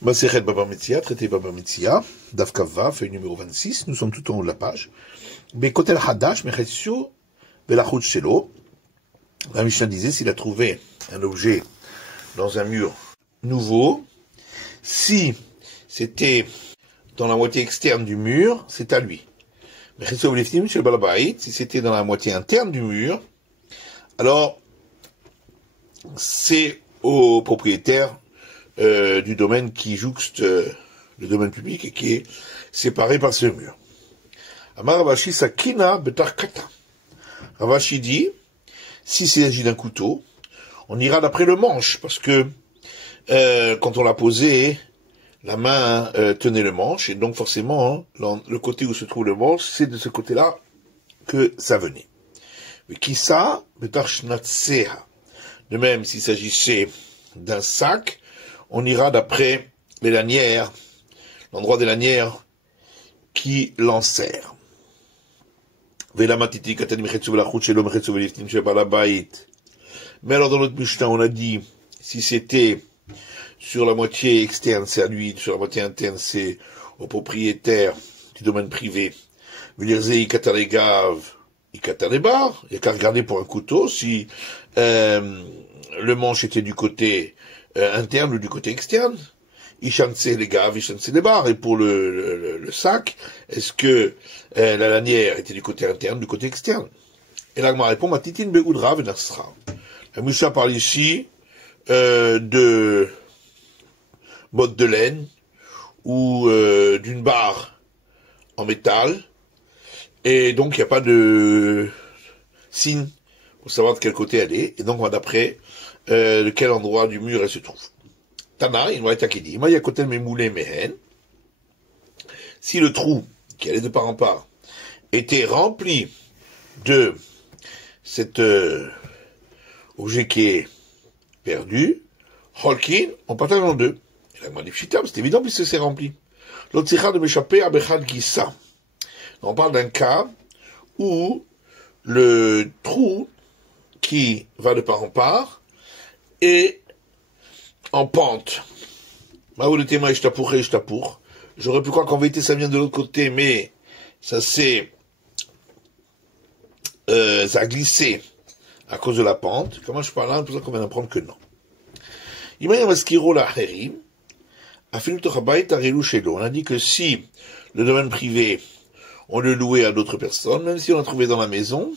Masechet Baba Metzia, traité Baba Metzia, Daf Kava, feuille numéro 26, nous sommes tout en haut de la page. Bekotel Hadash, Mechetsio, Belachut Shelo. La Mishnah disait, s'il a trouvé un objet dans un mur nouveau, si c'était dans la moitié externe du mur, c'est à lui. Mechetsio Beleftim, chez le Balabait, si c'était dans la moitié interne du mur, alors c'est au propriétaire du domaine qui jouxte le domaine public et qui est séparé par ce mur. Amar Ravashi Sakina Betarkata. Ravashi dit, si s'il s'agit d'un couteau, on ira d'après le manche, parce que quand on l'a posé, la main tenait le manche, et donc forcément, le côté où se trouve le manche, c'est de ce côté-là que ça venait. Mais qui ça? Betarchnatseha. De même, s'il s'agissait d'un sac, on ira d'après les lanières, l'endroit des lanières qui l'enserrent. Mais alors dans notre Mishnah, on a dit, si c'était sur la moitié externe, c'est à lui, sur la moitié interne, c'est au propriétaire du domaine privé. Il n'y a qu'à regarder pour un couteau si le manche était du côté interne ou du côté externe. Ishanse les gaves, ishanse les barres. Et pour le sac, est-ce que la lanière était du côté interne ou du côté externe? Et là, ma répond, Matitin be'udra v'nasra. La Mishnah parle ici de bottes de laine ou d'une barre en métal. Et donc, il n'y a pas de signe pour savoir de quel côté elle est. Et donc, on va d'après de quel endroit du mur elle se trouve. Tana, il va être qui dit, il y a côté mes moulés mehen. Si le trou, qui allait de part en part, était rempli de cet objet qui est perdu, Holkin, on partage en deux. Et la magnifique, c'est évident puisque c'est rempli. L'autre c'est de m'échapper à Bechad Gissa. On parle d'un cas où le trou qui va de part en part est en pente. J'aurais pu croire qu'en vérité ça vient de l'autre côté, mais ça s'est ça a glissé à cause de la pente. Comment je parle là? C'est pour ça qu'on vient d'apprendre que non. On a dit que si le domaine privé on le louait à d'autres personnes, même si on l'a trouvé dans la maison,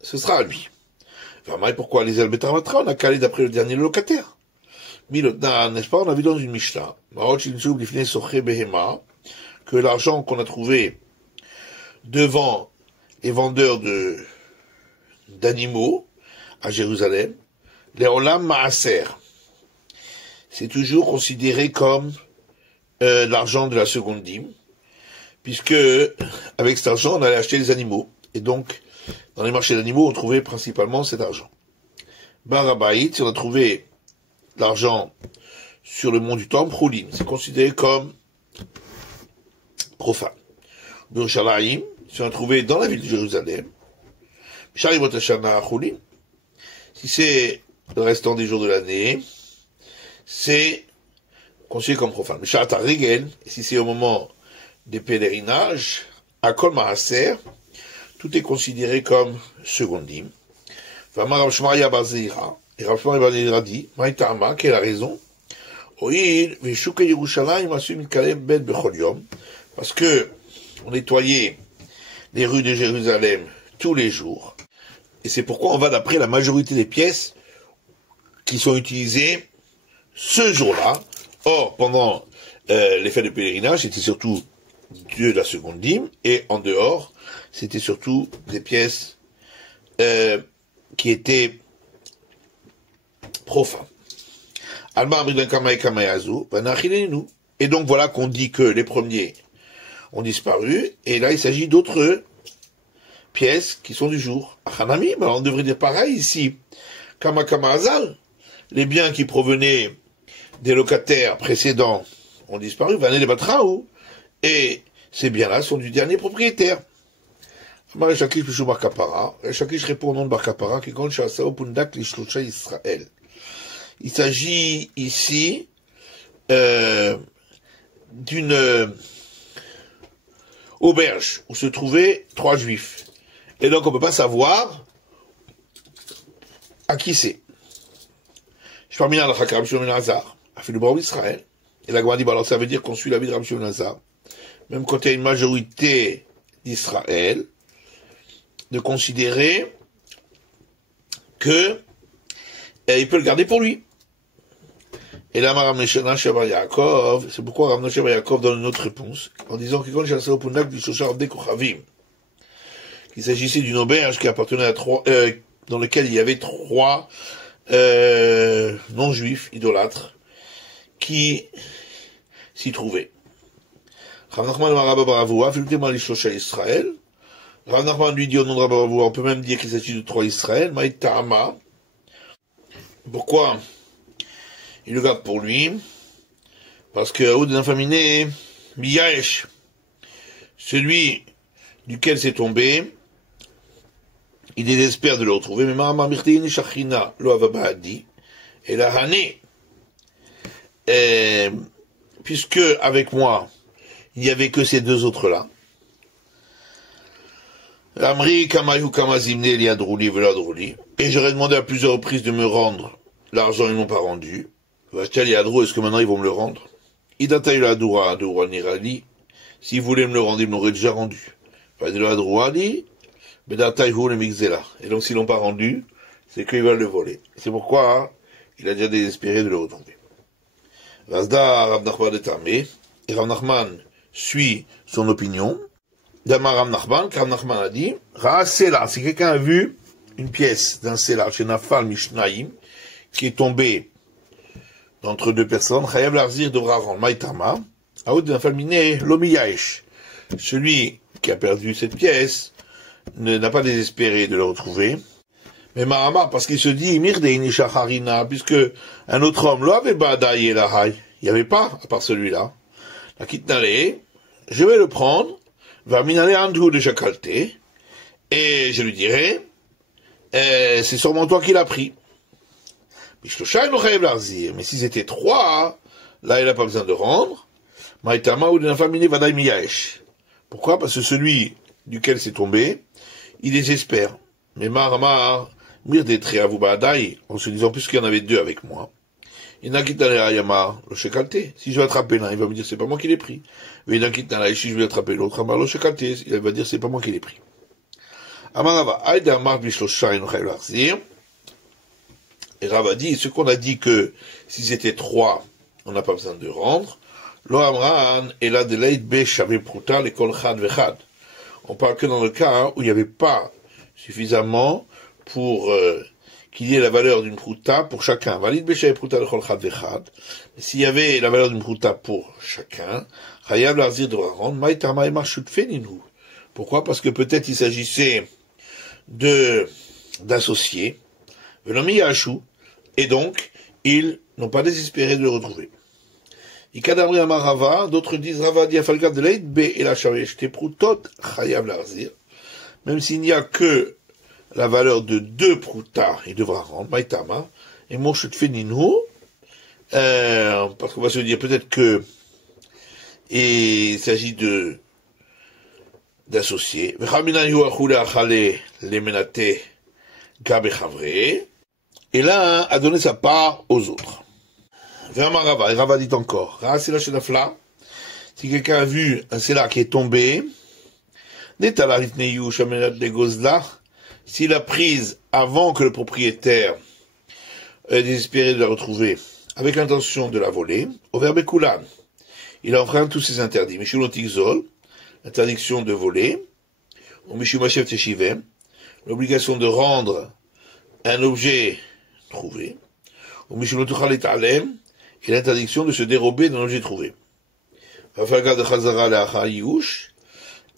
ce sera à lui. Enfin, pourquoi les Albetarmatra, on a calé d'après le dernier locataire. N'est-ce pas, on a vu dans une Mishnah, que l'argent qu'on a trouvé devant les vendeurs d'animaux à Jérusalem, les Olam Maaser, c'est toujours considéré comme l'argent de la seconde dîme, puisque avec cet argent, on allait acheter les animaux. Et donc, dans les marchés d'animaux, on trouvait principalement cet argent. Barabaït, si on a trouvé l'argent sur le mont du Temple, Roulim, c'est considéré comme profane. Birshalaim, si on a trouvé dans la ville de Jérusalem, Sharivot Hashana Roulim, si c'est le restant des jours de l'année, c'est considéré comme profane. Mais Sharata Regel, si c'est au moment des pèlerinages, à Kol Maaser, tout est considéré comme seconde dîme. Rav Shmaria Bazira, et Rav Shmaria Bazira dit, Maïtama, quelle est la raison? Parce que on nettoyait les rues de Jérusalem tous les jours. Et c'est pourquoi on va d'après la majorité des pièces qui sont utilisées ce jour-là. Or, pendant les fêtes de pèlerinage, c'était surtout de la seconde dîme, et en dehors, c'était surtout des pièces qui étaient profanes. Et donc voilà qu'on dit que les premiers ont disparu, et là il s'agit d'autres pièces qui sont du jour. Alors on devrait dire pareil ici. Azal, les biens qui provenaient des locataires précédents ont disparu, et ces biens-là sont du dernier propriétaire. Shakish répond au nom de Bar Kapara, qui compte Shasao Pundak l'Ishlosha Israël. Il s'agit ici d'une auberge où se trouvaient 3 juifs. Et donc on peut pas savoir à qui c'est. Je parle bien de Rabbi Shimon ben Elazar, a fait le Bravo Israël. Et la Gemara dit, bah alors ça veut dire qu'on suit l'avis de Rabbi Shimon ben Elazar, même quand il y a une majorité d'Israël, de considérer que il peut le garder pour lui. Et là, Rav Meshana Sheba Yaakov, c'est pourquoi Rav Meshana Sheba Yaakov donne une autre réponse, en disant qu'il s'agissait d'une auberge qui appartenait à 3, dans laquelle il y avait 3 non-juifs, idolâtres, qui s'y trouvaient. Rav Nachman Rabba Baravua, Filutema Lishosha Israël. Rav Nachman lui dit au nom de Rabba Baravua, on peut même dire qu'il s'agit de 3 Israël, Maïtama. Pourquoi il le garde pour lui? Parce que Aoud Nafaminé, Miyaesh, celui duquel c'est tombé, il désespère de le retrouver, mais Mahama Mirteini Shachina lo avabadi, et la Hané, puisque avec moi, il n'y avait que ces 2 autres-là. Amri Kamayu Kamazimne Liadrouli Veladrouli, et j'aurais demandé à plusieurs reprises de me rendre l'argent, ils m'ont pas rendu. Vachal Yadrou, est-ce que maintenant ils vont me le rendre? Idata Yadroua, Adoura Nirali, s'ils voulaient me le rendre, ils me l'auraient déjà rendu. Vadroali, Bedata Yhou Mixela. Et donc s'ils l'ont pas rendu, c'est qu'ils veulent le voler. C'est pourquoi il a déjà désespéré de le retrouver. Razda Rav Nachman de Tamé, et Rav Nachman suit son opinion. Damar Rav Nachman, car Rav Nachman a dit, Ra Sela, si quelqu'un a vu une pièce d'un Sela, chez Nafal Mishnaim, qui est tombé d'entre 2 personnes, Chayav Larzir devra rendre Maïtama, Aoud Nafal Miné, Lomiyaesh. Celui qui a perdu cette pièce n'a pas désespéré de le retrouver. Mais Mahama, parce qu'il se dit, Mirdeini Shacharina, puisque un autre homme l'avait badaï la haï. Il n'y avait pas, à part celui-là. La kitnale, je vais le prendre, va minale andou de Jakalté, et je lui dirai, c'est sûrement toi qui l'as pris. Mais s'ils étaient 3, là il n'a pas besoin de rendre. Maïtama ou d'une famille vadaï miyaesh. Pourquoi? Parce que celui duquel c'est tombé, il désespère. Mais Maramar, mir des treavou badaï, en se disant, puisqu'il y en avait 2 avec moi, il n'a quitté Yamar, le shekalté. Si je vais attraper l'un, il va me dire, c'est pas moi qui l'ai pris. Mais il n'a quitté si je vais attraper l'autre, Amar le shekalté, il va dire, c'est pas moi qui l'ai pris. Amarava, aïda Amar bishlosha inu chayv larzir. Et Rav a dit, ce qu'on a dit que si c'était 3, on n'a pas besoin de rendre. Lo Amran et la deleid besh avait prouta les kol chad vechad. On parle que dans le cas où il n'y avait pas suffisamment pour qu'il y ait la valeur d'une prouta pour chacun. Valid besh avait prouta le kol chad vechad. S'il y avait la valeur d'une prouta pour chacun, Chayav Larzir devra rendre. Maïtama et marchut feninu. Pourquoi? Parce que peut-être il s'agissait d'associés. Velomi Yachou. Et donc, ils n'ont pas désespéré de le retrouver. Ikadamri Amar Rava, d'autres disent Rava dit Afalgav de l'Eid, B et la Shavesh Teproutot, Chayav Larzir. Même s'il n'y a que la valeur de 2 proutas, il devra rendre, Maïtama, et Moshe Tfeninu, parce qu'on va se dire peut-être que il s'agit d'associés. Vechamina Yu Achule Achale, Lemenate, Gabe Chavre. Et l'un a donné sa part aux autres. Vraiment Rava, et Rava dit encore, si quelqu'un a vu un Sela qui est tombé, s'il l'a prise avant que le propriétaire ait désespéré de la retrouver, avec l'intention de la voler, au verbe Kulan, il a enfreint tous ses interdits. Mishulotikzol, l'interdiction de voler, ou Mishumashev Teshivem, l'obligation de rendre un objet trouvé, ou Mishulotuchal Etalem, et l'interdiction de se dérober d'un objet trouvé.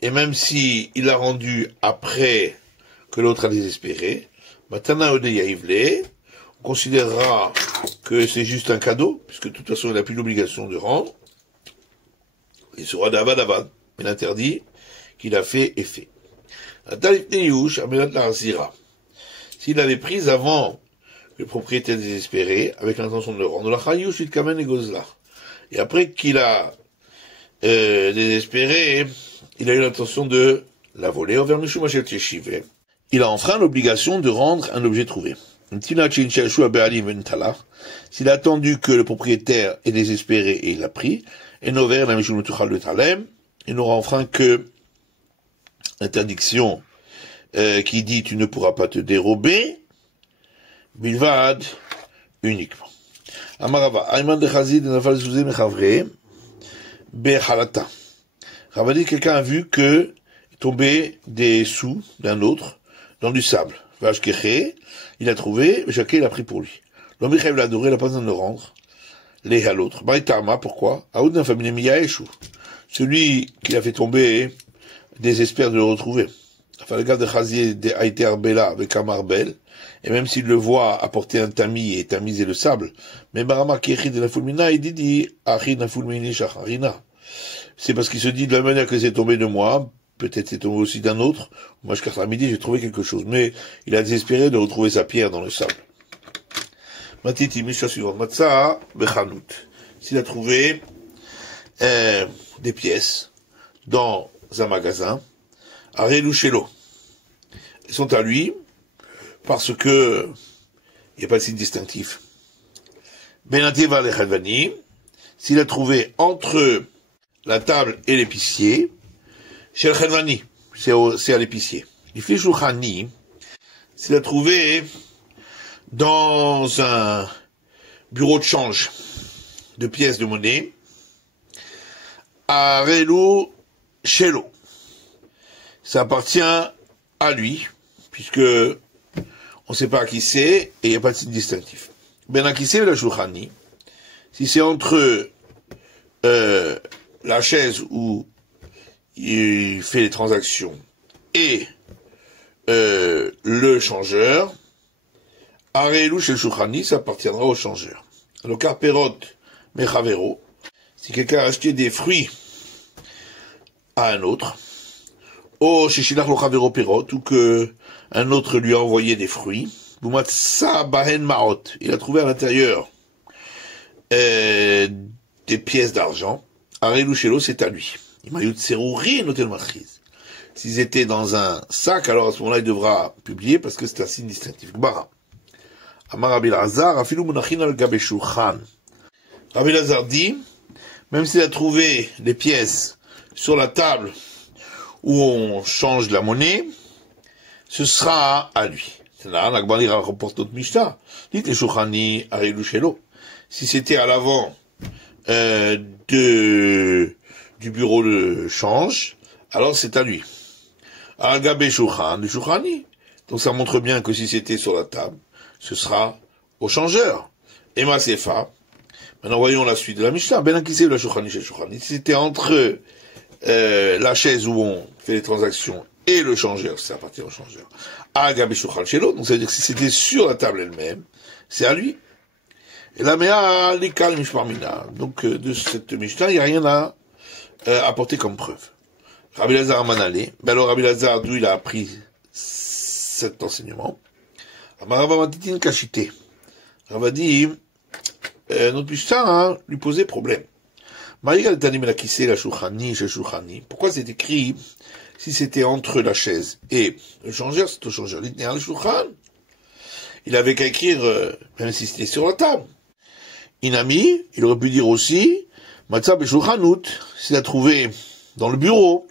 Et même si il l'a rendu après que l'autre a désespéré, on considérera que c'est juste un cadeau, puisque de toute façon il n'a plus l'obligation de rendre. Il sera d'avad avad, mais l'interdit qu'il a fait est fait. S'il l'avait prise avant le propriétaire désespéré, avec l'intention de le rendre, et après qu'il a désespéré, il a eu l'intention de la voler. Il a enfreint l'obligation de rendre un objet trouvé. S'il a attendu que le propriétaire est désespéré et il l'a pris, il n'aura enfreint que l'interdiction qui dit tu ne pourras pas te dérober, bilvad, uniquement. Amarava, Ayman de Chazid Nafal Zouzé Mechavre, Bechalata. Ravadi, quelqu'un a vu que tombaient des sous d'un autre dans du sable. Vashkeché, il a trouvé, Jacquet il a pris pour lui. L'homme il l'a adoré, il n'a pas besoin de le rendre. Les à l'autre. Baïtama, pourquoi? Aoud d'un famille Miyaeshu. Celui qui a fait tomber désespère de le retrouver. Enfin, le gars de Chazier a été arbela avec un marbel, et même s'il le voit apporter un tamis et tamiser le sable, mais Barama Kiechi de la Fulmina, il dit, Achi na Fulmini Shacharina. C'est parce qu'il se dit de la manière que c'est tombé de moi, peut-être c'est tombé aussi d'un autre, moi je à midi j'ai trouvé quelque chose, mais il a désespéré de retrouver sa pierre dans le sable. Matiti, Misha suivante, Matza, Bechanout. S'il a trouvé, des pièces dans un magasin, Arelu Shelo. Ils sont à lui, parce que il n'y a pas de signe distinctif. Benativa le Chalvani, s'il a trouvé entre la table et l'épicier, chez le Chalvani, c'est à l'épicier. Il fait Shulchani, s'il a trouvé dans un bureau de change de pièces de monnaie, Arelu Shelo. Ça appartient à lui, puisque on ne sait pas à qui c'est, et il n'y a pas de signe distinctif. Ben à qui c'est la Shulchani, si c'est entre la chaise où il fait les transactions et le changeur, Arelu chez le Shulchani, ça appartiendra au changeur. Alors Karperot Mechavero, si quelqu'un a acheté des fruits à un autre, ou que un autre lui a envoyé des fruits, il a trouvé à l'intérieur des pièces d'argent, c'est à lui. S'ils étaient dans un sac, alors à ce moment-là il devra publier parce que c'est un signe distinctif. Rabbi Lazar dit, même s'il a trouvé des pièces sur la table où on change la monnaie, ce sera à lui. C'est là, l'Akbali rapporte notre Mishnah. Dites les Shulchani Arelu Shelo. Si c'était à l'avant du bureau de change, alors c'est à lui. Al-Gabé Shulchan, le Shulchani. Donc ça montre bien que si c'était sur la table, ce sera au changeur. Ema Sefa. Maintenant voyons la suite de la Mishnah. Ben Akisé la Shulchani chez Shulchani. Si c'était entre la chaise où on fait les transactions et le changeur, ça appartient au changeur. Al-Gabé Shulchan Shelo. Donc ça veut dire que si c'était sur la table elle-même, c'est à lui. Et la Mea Likal Mishmarmina. Donc de cette Mishnah, il n'y a rien à apporter comme preuve. Rabbi Lazar Manalé. Ben alors Rabbi Lazar, d'où il a appris cet enseignement. Amarava Matitin Kachité. Rava dit, notre Mishnah lui posait problème. Pourquoi c'est écrit, si c'était entre la chaise et le changeur, c'est au changeur. Il avait qu'à écrire, même si c'était sur la table. Inami, il aurait pu dire aussi, Matzah Beshulchanut, s'il a trouvé dans le bureau.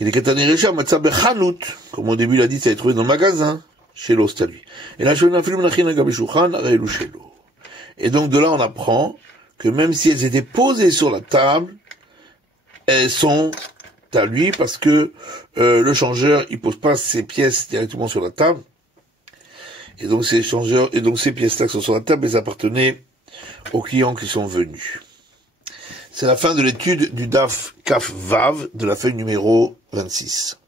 Il est Katanerecha, Matzah Bechanut, comme au début il a dit, ça a trouvé dans le magasin, chez l'host à lui. Et là, et donc de là on apprend que même si elles étaient posées sur la table, elles sont à lui parce que le changeur il pose pas ses pièces directement sur la table. Et donc ces changeurs et donc ces pièces-là qui sont sur la table, elles appartenaient aux clients qui sont venus. C'est la fin de l'étude du Daf Kaf Vav de la feuille numéro 26.